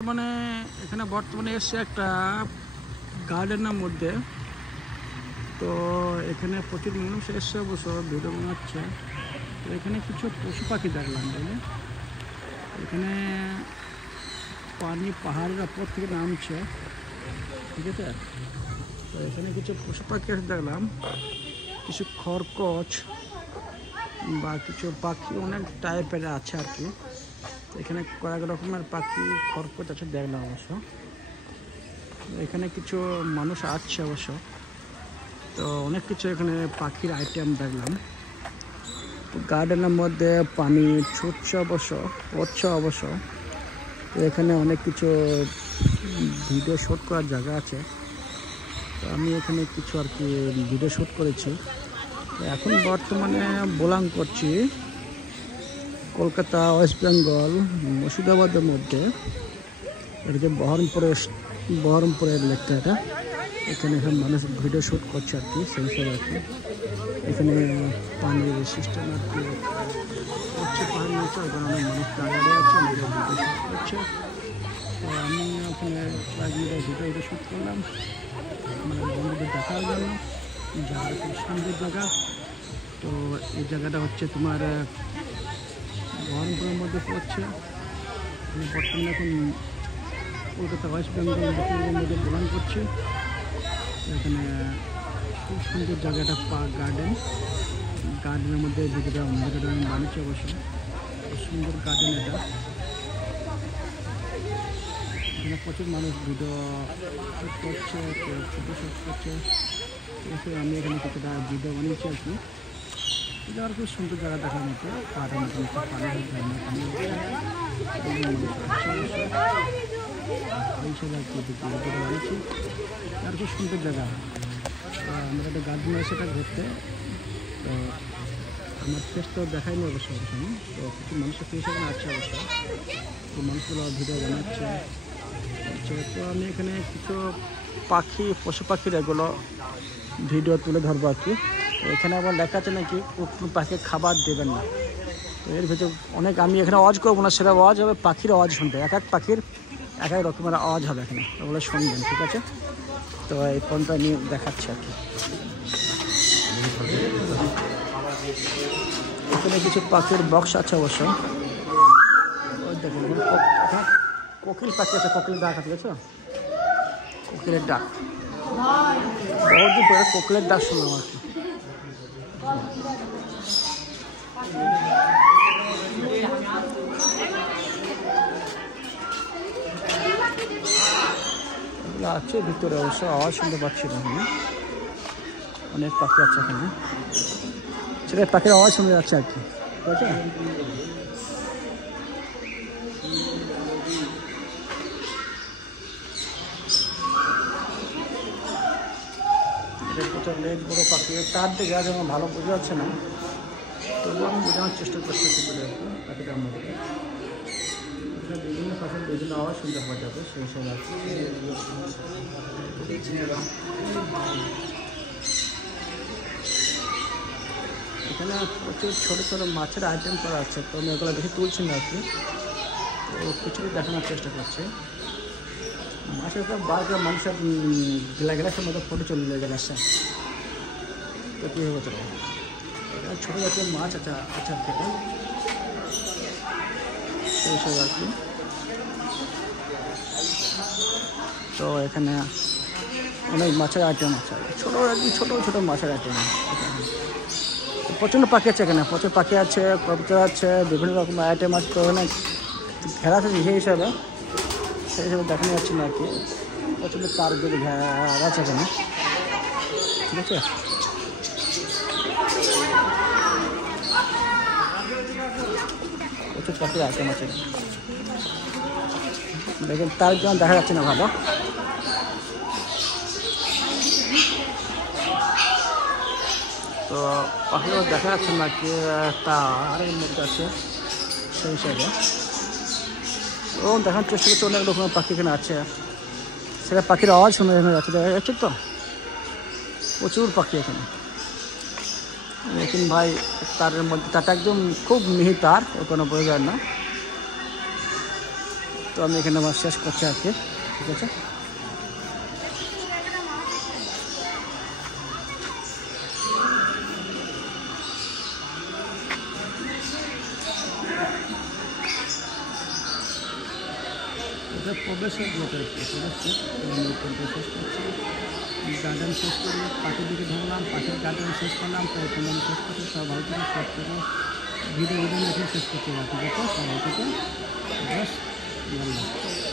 মানে এখানে বর্তমানে এসছে একটা গার্ডেনের মধ্যে। তো এখানে প্রচুর মানুষ এসছে, অবশ্য ভিডিও বানাচ্ছে। তো এখানে কিছু পশু পাখি দেখলাম, বুঝলে। এখানে পানি পাহাড়ের উপর থেকে নামছে, ঠিক আছে। তো এখানে কিছু পশু পাখি দেখলাম, কিছু খরগোশ বা কিছু পাখি অনেক টাইপের আছে আর কি। এখানে কয়েক রকমের পাখি খরগোশ আছে দেখলাম অবশ্য। এখানে কিছু মানুষ আছে অবশ্য। তো অনেক কিছু এখানে পাখির আইটেম দেখলাম। গার্ডেনের মধ্যে পানি ছুটছে অবশ্য, পড়ছে অবশ্য। তো এখানে অনেক কিছু ভিডিও শ্যুট করার জায়গা আছে। তো আমি এখানে কিছু আর কি ভিডিও শ্যুট করেছি। এখন বর্তমানে ব্লগ করছি কলকাতা, ওয়েস্ট বেঙ্গল, মুর্শিদাবাদের মধ্যে। এটা যে বহরমপুরের লেকটা, এটা এখানে মানুষ ভিডিও শ্যুট করছে আর কি, সেই সব আর কি। এখানে পানির সিস্টেম আর কি হচ্ছে, পাহাড় নিচে ওখানে অনেক মানুষ দাঁড়িয়ে আছে, ভিডিও শ্যুট করছে। তো আমি ওখানে কয়েক মিনিটের ভিডিও শ্যুট করলাম, মানে বন্ধুদের দেখার জন্য। জায়গাটা খুব সুন্দর জায়গা। তো এই জায়গাটা হচ্ছে তোমার বহরমপুরের মধ্যে পড়ছে। বর্তমানে এখন কলকাতা, ওয়েস্ট বেঙ্গল মধ্যে ব্লগ করছি। এখানে খুব সুন্দর জায়গাটা গার্ডেনের মধ্যে ভিডিওটা আমি বানিয়েছি অবশ্য। খুব সুন্দর গার্ডেন এটা। এখানে প্রচুর মানুষ ভিডিও শ্যুট করছে, কেউ ফটো শ্যুট করছে। আমি এখানে কিছুটা ভিডিও বানিয়েছি আর কি। এটা আর খুব সুন্দর জায়গা দেখার মতো। পাহাড়ের মতো পানি এইসব আর কি ভিডিও বানিয়েছি। আর খুব সুন্দর জায়গা। আমরা একটা গার্ডেন আছে সেটা ঘুরতে। তো আমার ফেস তো দেখায়নি অবশ্য ওখানে। তো কিছু মানুষের ফেস এখানে আছে অবশ্য। তো মানুষগুলো ভিডিও বানাচ্ছে। তো আমি এখানে কিছু পশু পাখির এগুলো ভিডিও তুলে ধরবো আর কি। এখানে আবার লেখা আছে নাকি কোনো পাখিকে খাবার দেবেন না। তো এর ভিতরে অনেক, আমি এখানে আওয়াজ করবো না, সেটা আওয়াজ হবে পাখির আওয়াজ শুনতে। এক এক পাখির এক এক রকমের আওয়াজ হবে এখানে, ওগুলো শুনবেন, ঠিক আছে। তো এই পর্যন্ত আমি দেখাচ্ছি আর কি। এখানে কিছু পাখির বক্স আছে অবশ্য। ওই দেখুন কোকিল পাখি আছে, কোকিলের ডাক আছে, ঠিক আছে। কোকিলের ডাক বহুদিন পরে কোকিলের ডাক শুনলাম আর কি। এগুলো আছে ভিতরে অবশ্য, আওয়াজ শুনতে পাচ্ছি না আমি। অনেক পাখি আছে এখানে, সেটা পাখির আওয়াজ শুনে যাচ্ছে আর কি, ঠিক আছে। লেজ বড়ো পাখি, তার দিকে আজ আমার ভালো বোঝা যাচ্ছে না, তবুও আমি বোঝানোর চেষ্টা করছি পাখিটার মধ্যে। বিভিন্ন পাখির বিভিন্ন আওয়াজ শুনতে পাওয়া যাবে, সেই সব আছে। এখানে প্রচুর ছোটো ছোটো মাছের আইটেম করা আছে। তো আমি ওগুলো বেশি তুলছি না আর কি। তো কিছুই দেখানোর চেষ্টা করছি। মাছের তো বারবার মানুষের গ্লাসের মতো ফটো চলে গেছে। তো কী হবে চলো, ছোটো জাতীয় মাছ আছে আচার থেকে, সেই সব আর কি। তো এখানে অনেক মাছের আইটেম আছে, ছোটো আর কি, ছোটো ছোটো মাছের আইটেম। প্রচণ্ড পাখি আছে এখানে, প্রচুর পাখি আছে, কবুতর আছে, বিভিন্ন রকমের আইটেম আছে। তো এখানে ঘেরা আছে সেই হিসাবে দেখানো যাচ্ছে না আর কি। প্রচণ্ড তার দিয়ে ঘেরা আছে এখানে, ঠিক আছে। প্রচুর পাখির আইটেম আছে দেখেন, তার জন্য দেখা যাচ্ছে না ভালো। তো পাখিগুলো দেখা যাচ্ছে না কি, তারের মধ্যে আছে সেই হিসাবে। ও দেখার চেষ্টা করছে, অনেক রকমের পাখি এখানে আছে। সেটা পাখির আওয়াজ শুনে যাচ্ছে, দেখা যাচ্ছে তো প্রচুর পাখি এখানে। লেকিন ভাই তারের মধ্যে, তারটা একদম খুব মিহি তার, কোনো বোঝা যায় না। তো আমি এখানে আমার শেষ করছি আর কি, ঠিক আছে। এটা প্রবেশের গেট আর কি, প্রবেশ শেষ করছি, গার্ডেন শেষ করে পাখির দিকে ধরলাম, পাখির গার্ডেন শেষ করলাম। তো এখানে আমি শেষ করছি, সব ভালো থেকে শেষ করে ভিডিও এখন শেষ করতে পারি, ঠিক আছে। সবাই থেকে বেশ ভালো।